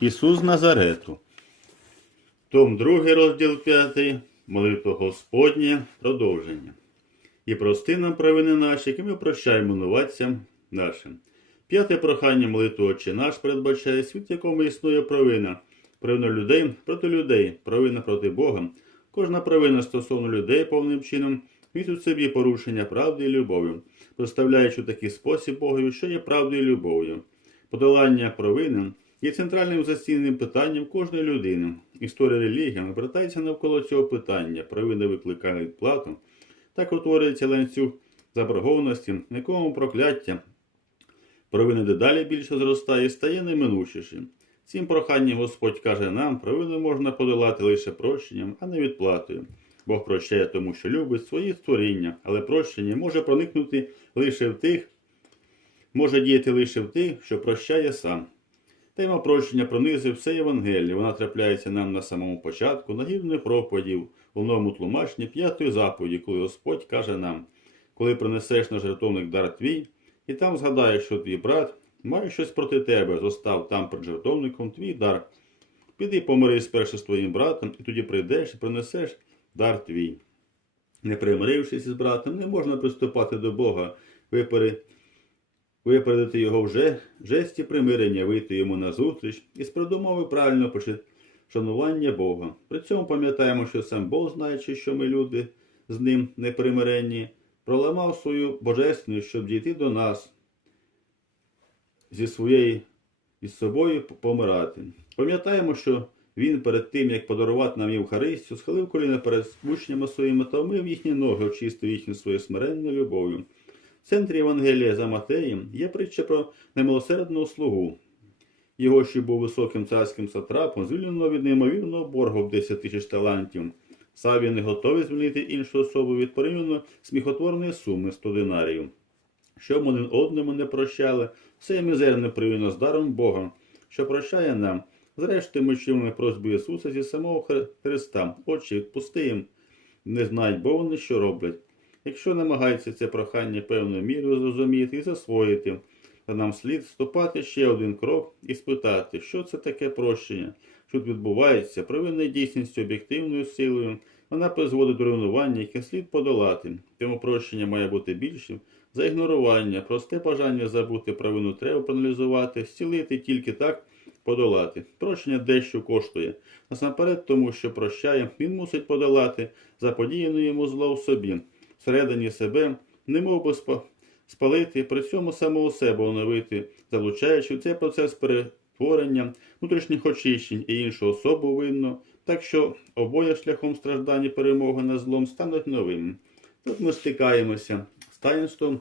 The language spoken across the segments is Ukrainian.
Ісус Назарету. Том 2, розділ 5, молитва Господня, продовження. І прости нам провини наші, які ми прощаємо винуватцям нашим. П'яте прохання молитви Отче наш передбачає світ, в якому існує провина. Провина людей проти людей, провина проти Бога. Кожна провина стосовно людей повним чином містить в собі порушення правди і любові, представляючи такий спосіб Богові, що є правдою і любов'ю. Подолання провини є центральним застійним питанням кожної людини. Історія релігії обертається навколо цього питання. Провини викликають плату. Так утворюється ланцюг заборгованості, на якому прокляття провини дедалі більше зростає і стає неминучішим. Цим проханням Господь каже нам, провину можна подолати лише прощенням, а не відплатою. Бог прощає тому, що любить свої створіння, але прощення може проникнути лише в тих, може діяти лише в тих, що прощає сам. Тема прощення пронизує все Євангеліє. Вона трапляється нам на самому початку, на гідних проповідів, у новому тлумаченні п'ятої заповіді, коли Господь каже нам, коли принесеш на жертовник дар твій, і там згадаєш, що твій брат має щось проти тебе, зостав там перед жертовником твій дар. Піди помирись спершу з твоїм братом, і тоді прийдеш і принесеш дар твій. Не примирившись із братом, не можна приступати до Бога, випери, випередити його вже жесті примирення, вийти йому назустріч і з передумови правильно почати шанування Бога. При цьому пам'ятаємо, що сам Бог, знаючи, що ми люди з ним непримиренні, проламав свою божественність, щоб дійти до нас зі своєю із собою помирати. Пам'ятаємо, що він перед тим, як подарувати нам Євхаристію, схилив коліна перед учнями своїми та вмив їхні ноги, очистив їхню свою смиренну любов'ю. В центрі Євангелія за Матеєм є притча про немилосердного слугу. Його, що був високим царським сатрапом, звільнено від неймовірного боргу в 10 тисяч талантів. Саві не готовий звільнити іншу особу від порівняно сміхотворної суми 100 динарів. Щоб один одному не прощали, все мізерне привільно з даром Бога, що прощає нам. Зрештою, ми чуємо просьбу Ісуса зі самого Христа. Очі відпусти їм, не знають, бо вони що роблять. Якщо намагаються це прохання певною мірою зрозуміти і засвоїти, то нам слід вступати ще один крок і спитати, що це таке прощення, що відбувається, провинна дійсність об'єктивною силою, вона призводить до руйнування, яке слід подолати. Тому прощення має бути більшим. За ігнорування, просте бажання забути провину треба проаналізувати, зцілити тільки так подолати. Прощення дещо коштує. Насамперед, тому що прощає, він мусить подолати заподіяне йому зло в собі, всередині себе, немов би спалити, при цьому самого себе оновити, залучаючи в цей процес перетворення, внутрішніх очищень і іншу особу винно, так що обоє шляхом страждання перемоги над злом стануть новими. Тут ми стикаємося з таїнством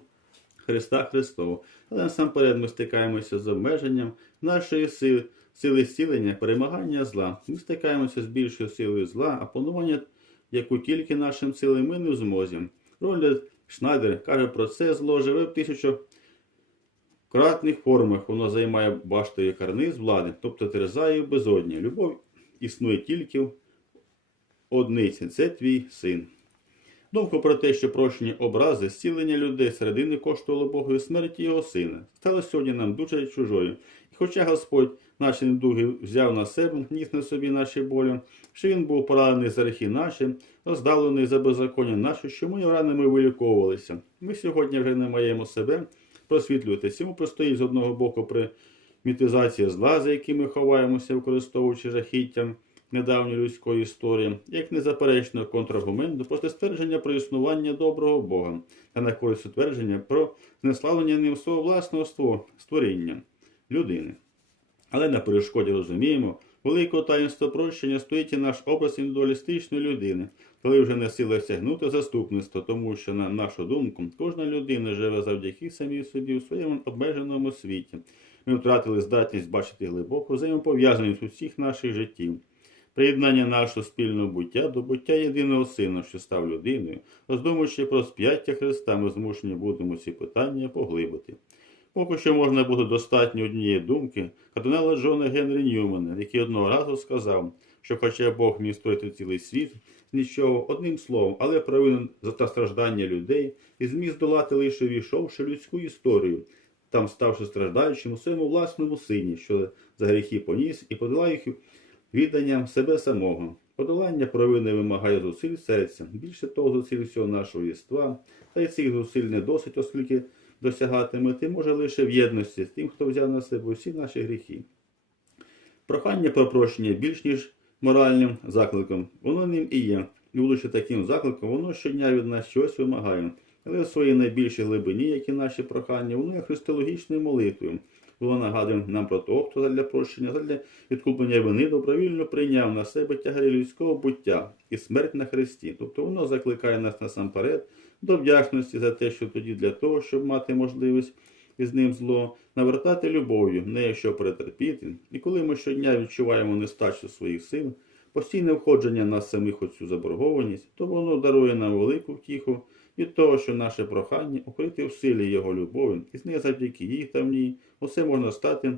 Христа Христового, але насамперед ми стикаємося з обмеженням нашої сили, сили зцілення, перемагання зла. Ми стикаємося з більшою силою зла, а панування, яку тільки нашим силам ми не в змозі. Рональд Шнайдер каже про це зло живе в тисячократних формах. Воно займає баштові карниз влади, тобто терзає в безодні. Любов існує тільки в одниці. Це твій син. Думку про те, що прощені образи, зцілення людей середини коштувало Богові смерті його сина, стало сьогодні нам дуже чужою. І хоча Господь наші недуги взяв на себе, ніс на собі наші болі, що він був поранений за гріхи наші, роздавлений за беззаконня наші, що ми ранами виліковувалися. Ми сьогодні вже не маємо себе просвітлюватися. Йому простоїть з одного боку примітизація зла, за якими ми ховаємося, використовуючи жахіттям недавньої людської історії, як незаперечного контраргументу проти ствердження про існування доброго Бога та на користь утвердження про знеславлення ним свого власного ство- створіння людини. Але на перешкоді розуміємо, великого таїнства прощення стоїть і наш образ індивідуалістичної людини, коли вже не сила сягнути заступництво, тому що, на нашу думку, кожна людина живе завдяки самій собі у своєму обмеженому світі. Ми втратили здатність бачити глибоку взаємопов'язаність усіх наших життів. Приєднання нашого спільного буття до буття єдиного сина, що став людиною, роздумуючи про сп'яття Христа, ми змушені будемо ці питання поглибити. Поки що можна буде достатньо однієї думки кардинала Джона Генрі Ньюмана, який одного разу сказав, що хоча Бог міг створити цілий світ з нічого одним словом, але провинен за та страждання людей і зміг здолати лише війшовши людську історію, там ставши страждаючим у своєму власному сині, що за гріхи поніс, і подолав їх відданням себе самого. Подолання провини вимагає зусиль серця, більше того зусиль всього нашого єства, та й цих зусиль не досить, оскільки досягати мети може лише в єдності з тим, хто взяв на себе усі наші гріхи. Прохання про прощення більш ніж моральним закликом, воно ним і є. І будучи таким закликом, воно щодня від нас щось вимагає. Але в своїй найбільшій глибині, як і наші прохання, воно є христологічною молитвою. Воно нагадує нам про того, хто задля прощення, задля відкуплення вини добровільно прийняв на себе тягарі людського буття і смерть на хресті. Тобто воно закликає нас насамперед до вдячності за те, що тоді для того, щоб мати можливість із ним зло, навертати любов'ю, не якщо перетерпіти. І коли ми щодня відчуваємо нестачу своїх сил, постійне входження нас самих у цю заборгованість, то воно дарує нам велику втіху від того, що наше прохання укрити в силі Його любові, і з неї завдяки їй та в ній усе можна стати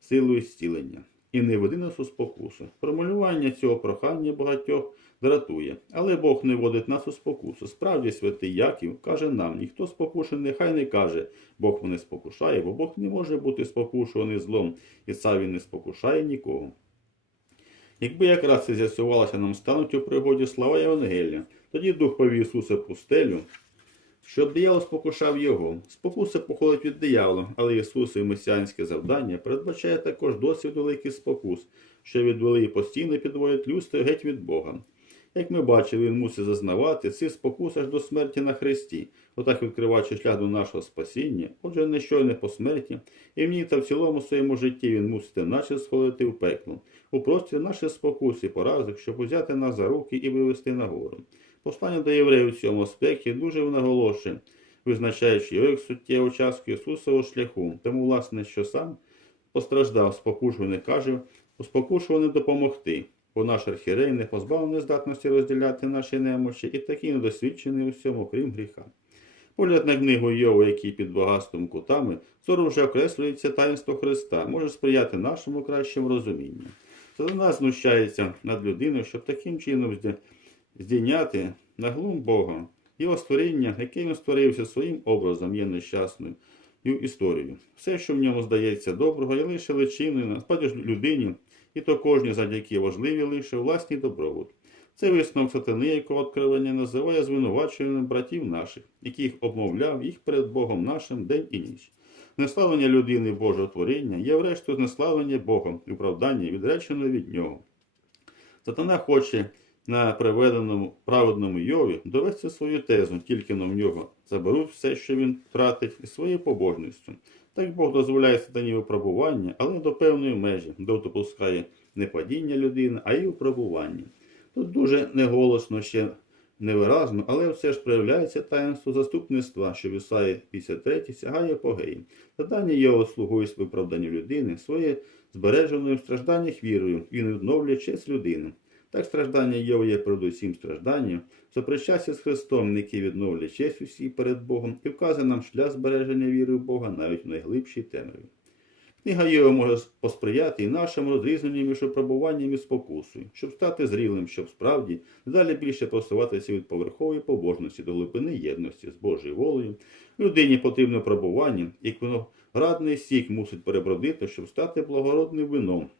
силою зцілення. І не веди нас у спокусу. Формулювання цього прохання багатьох дратує, але Бог не водить нас у спокусу. Справді, святий Яків каже нам: ніхто спокушений, нехай не каже, Бог мене спокушає, бо Бог не може бути спокушуваний злом, і сам він не спокушає нікого. Якби якраз це з'ясувалося, нам стануть у пригоді слава Євангелія, тоді Дух повів Ісуса пустелю, щоб диявол спокушав його. Спокуса походить від диявола, але Ісусове месіанське завдання передбачає також досвід великих спокус, що відвели і постійно підводять людство геть від Бога. Як ми бачили, він мусить зазнавати цих спокус аж до смерті на хресті, отак відкриваючи шлях до нашого спасіння, отже, не щойно по смерті, і в ній та в цілому своєму житті він мусить наче сходити в пекло, у простір наших спокус і поразок, щоб узяти нас за руки і вивести нагору. Послання до євреїв у цьому аспекті дуже наголошує, визначаючи його як суттєву частку Ісусового шляху, тому, власне, що сам постраждав, спокушуваний каже, спокушуваний допомогти, бо наш архірей не позбавлений здатності розділяти наші немощі і такий недосвідчений у всьому, крім гріха. Погляд на книгу Йова, який під багатством кутами, зору вже окреслюється таїнство Христа, може сприяти нашому кращому розумінню. Сатана знущається над людиною, щоб таким чином здійняти на глум Бога. Його створіння, яке він створився своїм образом, є нещасною історією. Все, що в ньому здається доброго, є лише личиною, насправді людині, і то кожній завдяки важливі лише власний добробут. Це висновок сатани, якого откровення називає звинуваченням братів наших, яких обмовляв їх перед Богом нашим день і ніч. Неславлення людини Божого творіння є врешті знеславлення Богом і оправдання відречене від нього. Сатана хоче на приведеному праведному Йові довести свою тезу, тільки на в нього заберуть все, що він втратить, і своєю побожністю. Так Бог дозволяє сатані випробування, але до певної межі, до допускає не падіння людини, а й випробування. Тут дуже неголосно ще невиразно, але все ж проявляється таїнство заступництва, що в Ісаї 53 сягає апогеї. Задання його слугує виправданню людини, своє збереженою в стражданнях вірою, він відновлює честь людини. Так страждання Йова є передусім стражданням, сопричастя з Христом, який відновлює честь усій перед Богом і вказує нам шлях збереження віри в Бога навіть в найглибшій темряві. Книга Йова може посприяти і нашому розрізненню між випробуванням і спокусою, щоб стати зрілим, щоб справді далі більше просуватися від поверхової побожності до глибини єдності з Божою волею. Людині потрібне пробування, як виноградний сік мусить перебродити, щоб стати благородним вином.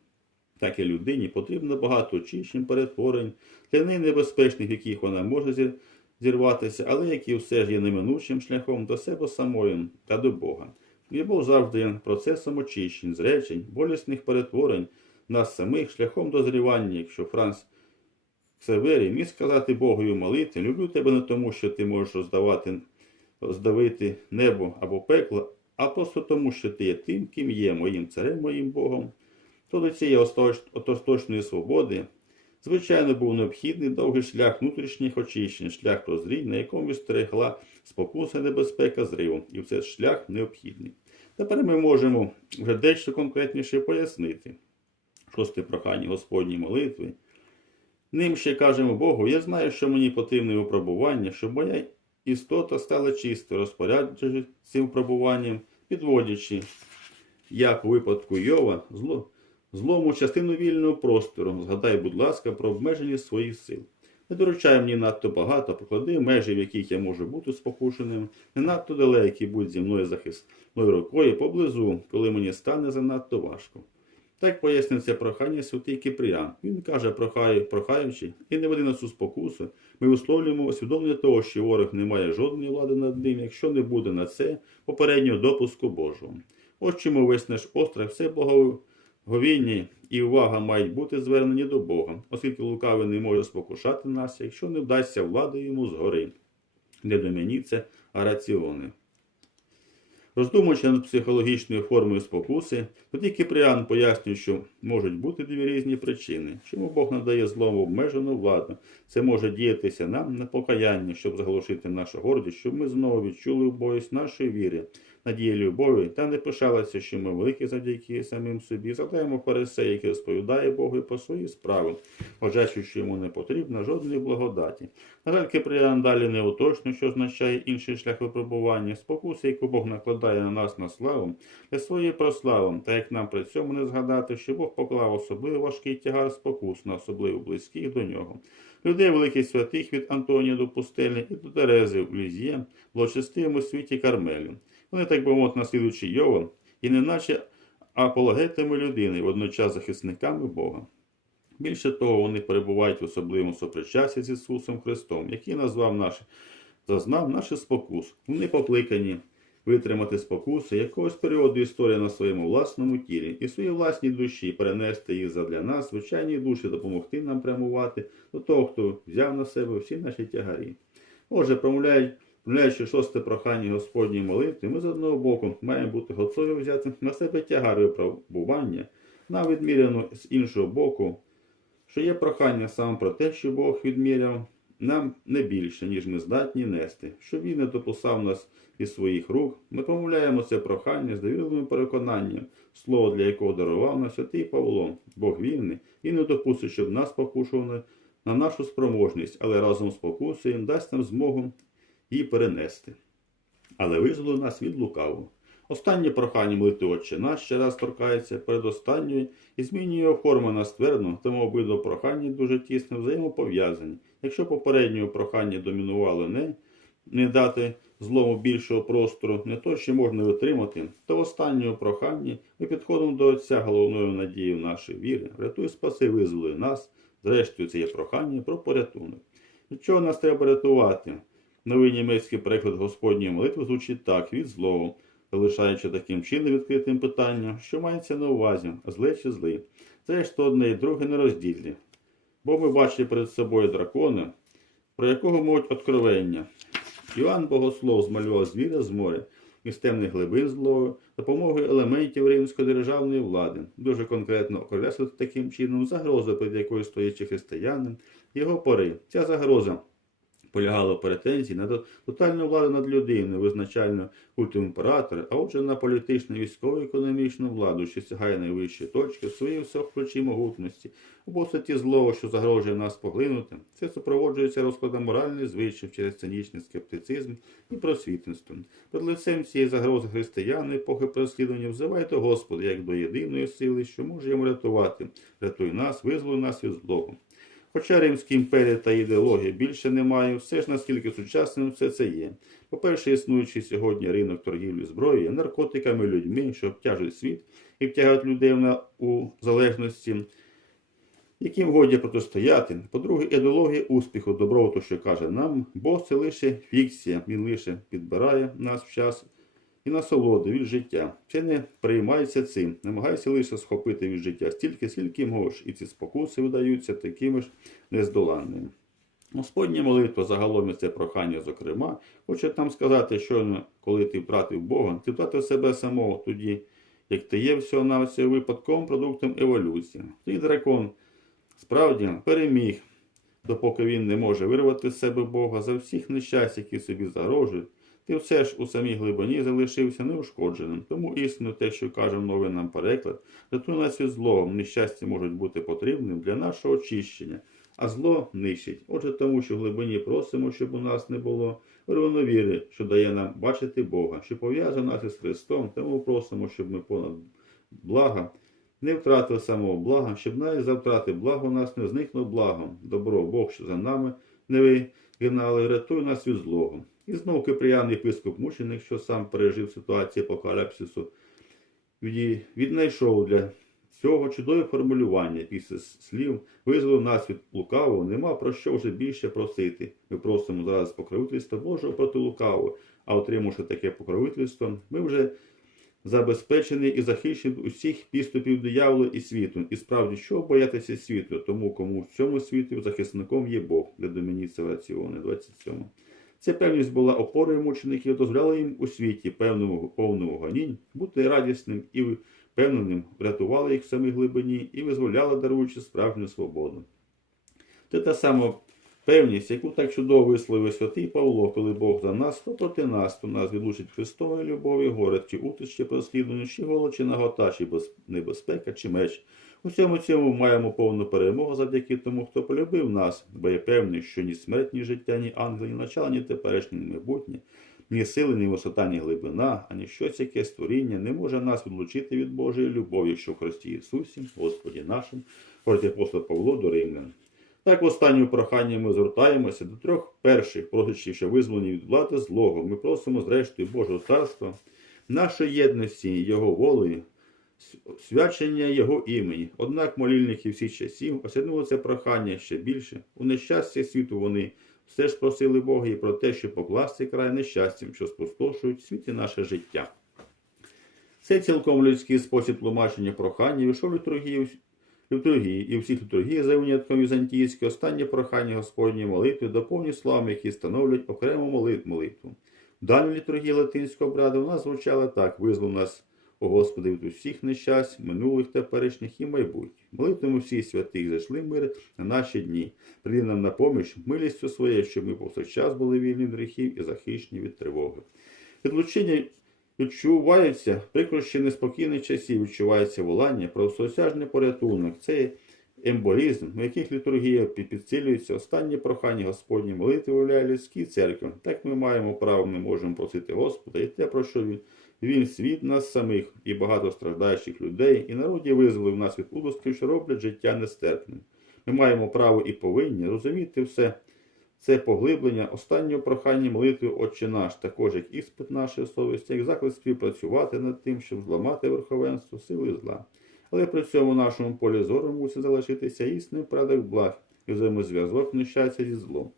Так і людині потрібно багато очищень, перетворень, для неї небезпечних, яких вона може зірватися, але які все ж є неминучим шляхом до себе самої та до Бога. Любов завжди є процесом очищень, зречень, болісних перетворень нас самих шляхом дозрівання, якщо Франц Ксаверій міг сказати Богу молити, люблю тебе не тому, що ти можеш роздавати, роздавити небо або пекло, а просто тому, що ти є тим, ким є, моїм царем, моїм Богом, то до цієї отосточної свободи, звичайно, був необхідний довгий шлях внутрішніх очищень, шлях прозрінь, на якому стерегла спокуса небезпека зриву, і цей шлях необхідний. Тепер ми можемо вже дещо конкретніше пояснити. Шосте прохання Господній молитви. Ним ще кажемо Богу, я знаю, що мені потрібне випробування, щоб моя істота стала чистою, розпоряджуючи цим випробуванням, підводячи, як у випадку Йова, зло, злому частину вільного простору. Згадай, будь ласка, про обмеженість своїх сил. Не доручай мені надто багато, поклади межі, в яких я можу бути спокушеним, не надто далекі будь зі мною захисною рукою поблизу, коли мені стане занадто важко. Так пояснив прохання святий Кипріан. Він каже, прохає, прохаючи, і не веди нас у спокусу. Ми висловлюємо усвідомлення того, що ворог не має жодної влади над ним, якщо не буде на це попереднього допуску Божого. Ось чому весь наш острах, все благоговіння і увага мають бути звернені до Бога, оскільки лукавий не може спокушати нас, якщо не вдасться влади йому згори. Не до мені це, а раціони. Роздумуючи над психологічною формою спокуси, тоді Кіпріан пояснює, що можуть бути дві різні причини, чому Бог надає злому обмежену владу. Це може діятися нам на покаяння, щоб заглушити нашу гордість, щоб ми знову відчули обоїсть нашої віри, надії любові та не пишалися, що ми великі завдяки самим собі. Згадаємо фарисея, який розповідає Богу про свої справи, вважаючи, що йому не потрібна жодної благодаті. На жаль, Кипріан далі не уточнює, що означає інший шлях випробування, спокуси, яку Бог накладає на нас на славу, для своєї прослави, та як нам при цьому не згадати, що Бог поклав особливо важкий тягар спокус на особливо близьких до нього. Людей великих святих від Антонія до Пустелі і до Терези в Лізє, благочестивому світі Кармелю. Вони, так би мовити, наслідуючи Йова, і неначе апологетами людини, водночас захисниками Бога. Більше того, вони перебувають в особливому сопричасті з Ісусом Христом, який назвав наш, зазнав наші спокус. Вони покликані витримати спокуси якогось періоду історії на своєму власному тілі і своїй власній душі перенести їх задля нас, звичайній душі, допомогти нам прямувати до того, хто взяв на себе всі наші тягарі. Отже. Промовляючи шосте прохання Господньої молитви, ми з одного боку маємо бути готові взяти на себе тягар випробування, на відміряно з іншого боку, що є прохання саме про те, що Бог відміряв нам не більше, ніж ми здатні нести, щоб він не допускав нас із своїх рук. Ми промовляємо це прохання з довірливим переконанням, слово для якого дарував нас святий Павло, Бог вільний, і не допустить, щоб нас покушували на нашу спроможність, але разом з покусою дасть нам змогу її перенести. Але визволи нас від лукавого. Останнє прохання молити Отче наш ще раз торкається перед останньою і змінює його форму на ствердну, тому обидва прохання дуже тісно взаємопов'язані. Якщо попереднього прохання домінувало не, не дати злому більшого простору, не то, що можна витримати, то в останнього прохання ми підходимо до Отця головною надією нашої віри. Рятуй, спаси, визволи нас. Зрештою, це є прохання про порятунок. Від чого нас треба рятувати? Новий німецький переклад Господньої молитви звучить так від злого, залишаючи таким чином відкритим питання, що мається на увазі, зле чи ж то одне і друге нероздільні. Бо ми бачили перед собою дракона, про якого мовить откровення. Іоанн Богослов змалював звіра з моря із темних глибин злою, допомогою елементів римської державної влади, дуже конкретно окреслити таким чином загрозу, перед якою стоячи християнин, його пори. Ця загроза полягала в претензії на тотальну владу над людиною, визначально культом імператора, а отже на політичну, військову, економічну владу, що сягає найвищої точки в своїй всеохключій могутності, або суті злого, що загрожує нас поглинути, це супроводжується розкладом моральних звичаїв через цинічний скептицизм і просвітництво. Перед лицем цієї загрози християни епохи переслідування взивають до Господа як до єдиної сили, що може йому рятувати. Рятуй нас, визволи нас від злого. Хоча Римська імперія та ідеологія більше немає, все ж наскільки сучасним все це є. По-перше, існуючий сьогодні ринок торгівлі зброєю, наркотиками, людьми, що обтяжують світ і втягають людей у залежності, яким годі протистояти. По-друге, ідеологія успіху, добробуту, що каже нам, Бог це лише фікція, він лише підбирає нас в час і насолоди від життя. Це не приймається цим, намагайся лише схопити від життя стільки, скільки можеш, і ці спокуси видаються такими ж нездоланними. Господня молитва загалом і це прохання, зокрема, хоче нам сказати, що коли ти втратив Бога, ти втратив себе самого тоді, як ти є всього на всього випадковим продуктом еволюції. Твій дракон справді переміг, допоки він не може вирвати з себе Бога за всіх нещасть, які собі загрожують. Ти все ж у самій глибині залишився неушкодженим. Тому істинно те, що каже новий нам переклад, рятуй нас від злого, нещастя можуть бути потрібним для нашого очищення, а зло нищить. Отже, тому, що в глибині просимо, щоб у нас не було віри, що дає нам бачити Бога, що пов'язує нас із Христом, тому просимо, щоб ми понад блага не втратив самого блага, щоб навіть за втрати блага у нас не зникнув благом. Добро Бог, що за нами не вигнали, рятуй нас від злого. І знов киприян єпископ мученик, що сам пережив ситуацію апокаліпсису, від- віднайшов для цього чудове формулювання після слів визволив нас від лукавого, нема про що вже більше просити. Ми просимо зараз покровительства Божого проти лукавого, а отримавши таке покровительство, ми вже забезпечені і захищені усіх підступів диявола і світу. І справді, що боятися світу, тому кому в цьому світі захисником є Бог, для Домініця Раціони 27. Ця певність була опорою мучеників, дозволяла їм у світі певному повному гонінь бути радісним і впевненим, врятувала їх в самій глибині і визволяла, даруючи справжню свободу. Це та сама певність, яку так чудово висловив святий Павло, коли Бог за нас, то проти нас, то нас відлучить Христової любові, горе, чи утич, прослідування, чи голод, чи нагота, чи небезпека, чи меч. У всьому цьому маємо повну перемогу завдяки тому, хто полюбив нас, бо я певний, що ні смерть, ні життя, ні ангел, ні начало, ні теперішнє, ні майбутнє, ні сили, ні висота, ні глибина, ані щось яке створіння не може нас відлучити від Божої любові, що в Христі Ісусі, Господі нашим, говорить апостол Павло до Римлян. Так, в останньому проханні ми звертаємося до трьох перших, просячи, що визволені від влади злого. Ми просимо, зрештою, Божого царства, нашої єдності, Його волею, свячення Його імені. Однак молільники всіх часів осягнули це прохання ще більше. У нещастя світу вони все ж просили Бога і про те, щоб покласти край нещастям, що спустошують в світі наше життя. Це цілком людський спосіб тлумачення прохання вийшов літургії, літургії і всіх літургіях за винятком візантійської останнє прохання Господньої молитви доповні словами, які становлять окрему молит молитву. Далі літургії латинського обряду вона звучала так: визвол нас, о Господи, від усіх нещасть, минулих, теперішніх і майбутніх. Молитвами всіх святих зайшли мир на наші дні. Прийди нам на поміч милістю своєю, щоб ми повсякчас були вільні від гріхів і захищені від тривоги. Відлучення відчуваються прикрощі неспокійних часів, відчувається волання про всеосяжний порятунок. Це емболізм, в яких літургія підсилюється останнє прохання Господні молитви виявляє людській церкві. Так ми маємо право, ми можемо просити Господа і те, про що він, він світ нас самих і багато страждаючих людей, і народі визволив нас від удосків, що роблять життя нестерпним. Ми маємо право і повинні розуміти все. Це поглиблення останнього прохання молитви Отче наш, також як іспит нашої совісті, як заклик співпрацювати над тим, щоб зламати верховенство сили зла. Але при цьому нашому полі зору мусить залишитися істинний порядок благ і взаємозв'язок нещастя зі злом.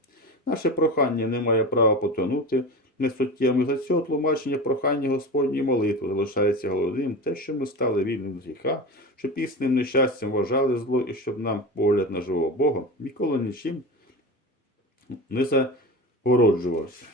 Наше прохання не має права потонути несуттєвим. За цього тлумачення прохання Господньої молитви залишається головним те, що ми стали вільним від гріха, щоб істинним нещастям вважали зло і щоб нам погляд на живого Бога ніколи нічим не загороджувався.